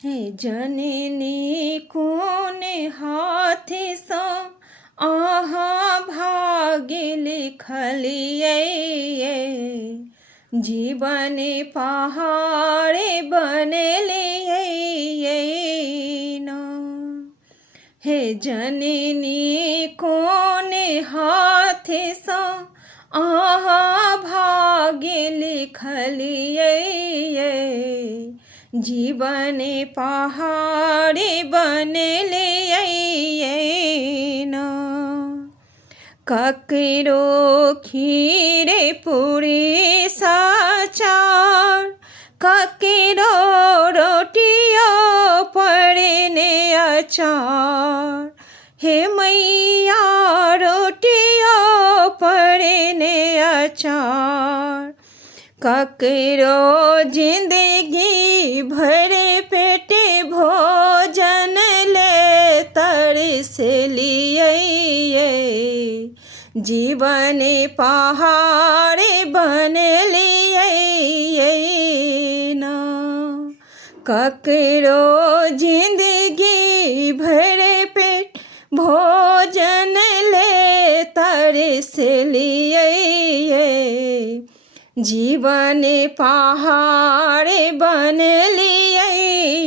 हे जननी कोने हाथ सा आहा भाग्य लिखलिए, जीवन पहाड़े बनलिए ना। हे जननी कोने हाथ सा आहा भाग्य लिखलिए, जीवन पहाड़े बनले ना। ककरो खीरे पूरी साचार, ककरो रोटियो पड़ने अचार, हे मैया रोटियो पड़ने अचार। ककरो जिंदगी भरे पेटे भोजन ले तरस लिए, जीवन पहाड़े बन लिए ना। ककरो जिंदगी भरे पेट भोजन ले तरस लिए, जीवन पहाड़े बन लिए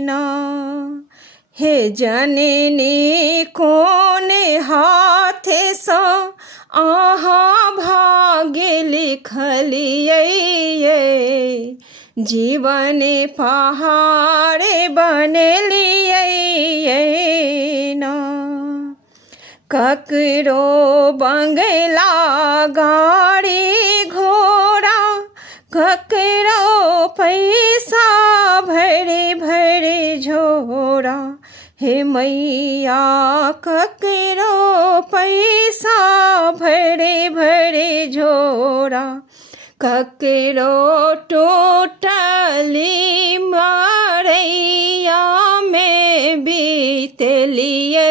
ना। हे जननी कोने हाथ सा आहा भाग्य लिखलिए, जीवन पहाड़े बन लिए ना। ककरो बंगला गाड़ी घोड़ा, ककरो पैसा भरे भरे झोरा, हे मैया ककरो पैसा भरे भरे झोरा। ककरो टोटली मारैया में बीतलिए,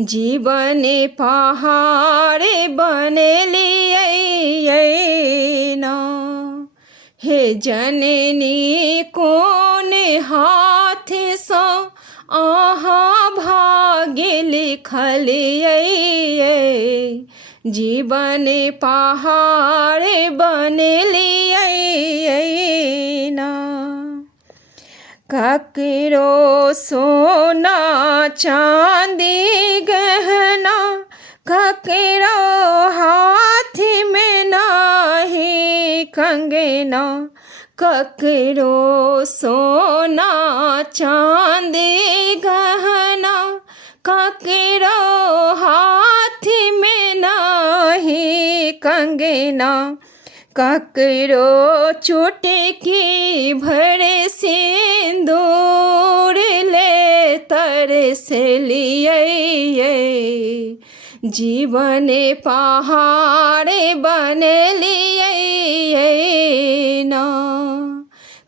जीवन पहाड़े बन लिए ना। हे जननी कोने हाथ सा आहा भाग्य लिखलिए, जीवन पहाड़े बन लिए ना। ककरो सोना चांदी गहना, ककरो हाथ में नाही कंगना, ककरो सोना चांदी गहना, ककरो हाथ में नाही कंगना, ककरो चुटकी भरे सिंदूर ले तरस लिए, जीवन पहाड़े बन लिए ना।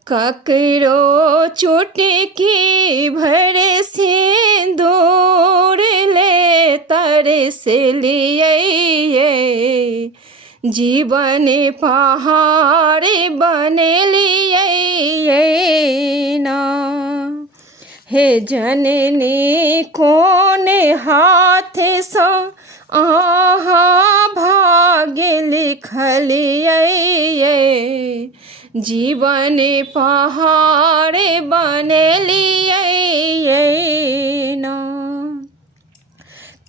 ककरो चुटकी भरे सिंदूर ले तरस लिए, जीवन पहाड़े बन लिए ना। हे जननी कोने हाथ सा आहा भाग्य लिखलिए, जीवन पहाड़े बन लिए ना।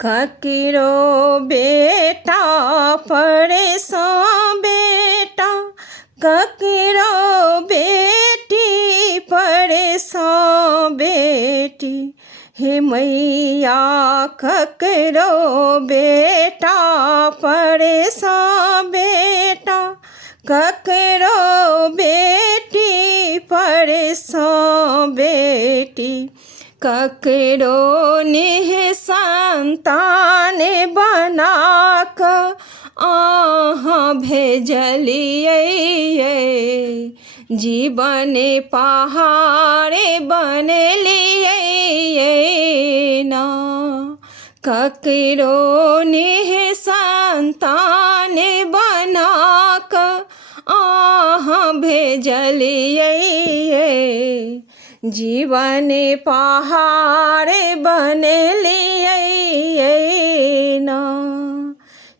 ककरो बेटा पड़े सो बेटा, ककरो बेटी पड़े सो बेटी, हे मैया ककरो बेटा पड़े सो बेटा, ककरो बेटी पड़े सो बेटी, ककरो निह संतान बनाक आहा भेजलिए, जीवन पहाड़े बन लिए ना। ककरो निह संतान बनाक आहा भेजलिए, जीवन पहाड़ बनलियै ना।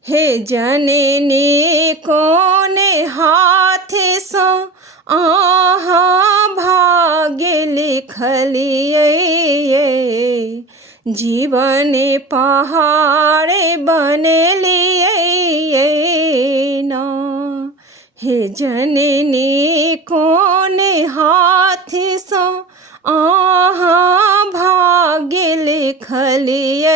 हे जननी कोन हाथ सँ अहाँ भाग्य लिखलियै, जीवन पहाड़ बनलियै ना। हे जननी कोन हाथ सँ अहाँ भाग्य लिखलियै,